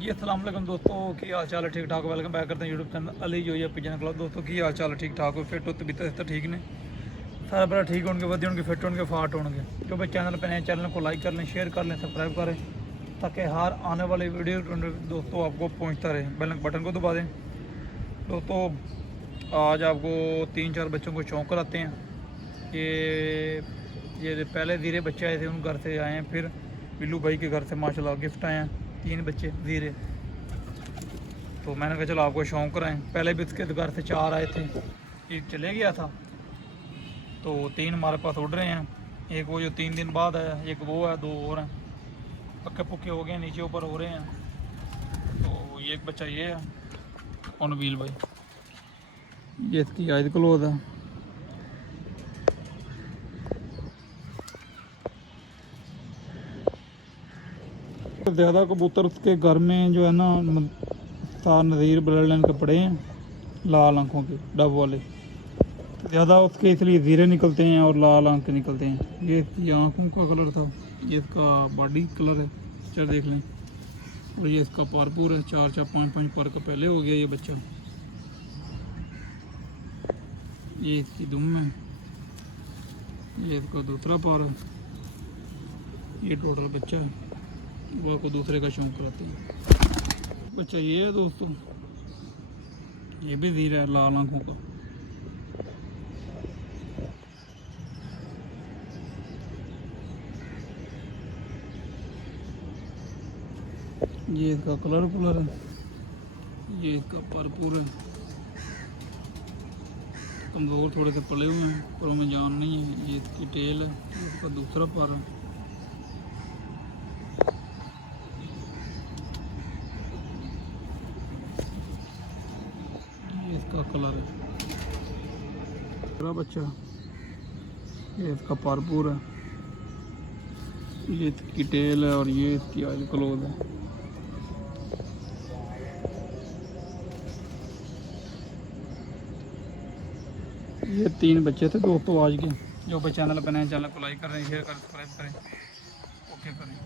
जी अस्सलाम वालेकुम दोस्तों, की हाल चाल है? ठीक ठाक। वेलकम बैक करते हैं यूट्यूब चैनल अली जो है पिजन क्लब। दोस्तों की हाल चाल है? ठीक ठाक हो? फिट हो? तबीयत तो ठीक ने? सारा बड़ा ठीक होंगे, वधिया होंगे, फिट होंगे, फाट होंगे। जो भाई चैनल पर नए, चैनल को लाइक कर लें, शेयर कर लें, सब्सक्राइब करें, ताकि हर आने वाली वीडियो दोस्तों आपको पहुँचता रहे। बेल बटन को दबा दें। दोस्तों आज आपको 3-4 बच्चों को शौक कराते हैं। ये पहले ज़ीरे बच्चे आए थे, उन घर से आए हैं। फिर बिल्लू भाई के घर से माशाल्लाह गिफ्ट आए हैं 3 बच्चे ज़ीरे। तो मैंने कहा चलो आपको शौक कराएं। पहले भी उसके घर से 4 आए थे, एक चले गया था, तो 3 हमारे पास उड़ रहे हैं। एक वो जो 3 दिन बाद आया, एक वो है, 2 और हैं, पक्के पुक्के हो गए, नीचे ऊपर हो रहे हैं। तो ये एक बच्चा ये है और नबील भाई, ये इसकी आयद क्लोज है। ज़्यादा कबूतर उसके घर में जो है ना तार नज़ीर ब्लड लाइन के पड़े हैं, लाल आंखों के डब वाले, ज़्यादा उसके इसलिए ज़ीरे निकलते हैं और लाल आंख के निकलते हैं। ये इसकी आँखों का कलर था, ये इसका बॉडी कलर है, चल देख लें। और ये इसका पारपूर है, 4-4, 5-5 पर का पहले हो गया ये बच्चा। ये इसकी दुम है, ये इसका दूसरा पार है। ये टोटल बच्चा है, वो को दूसरे का शौक कराते हैं। बच्चा ये है दोस्तों, ये भी ज़ीरा है लाल आंखों का। ये इसका कलर है, ये इसका भरपूर है। कमज़ोर थोड़े से पले हुए हैं, पर में जान नहीं है। ये इसकी टेल है, ये इसका दूसरा पर है। ये इसका कलर है, मेरा बच्चा। ये इसका भरपूर है, ये इसकी टेल है और ये इसकी आइल क्लोज है। ये 3 बच्चे थे दोस्तों आज के। जो भाई चैनल पर नए, चैनल को लाइक करें, शेयर करें, सब्सक्राइब करें, ओके करें।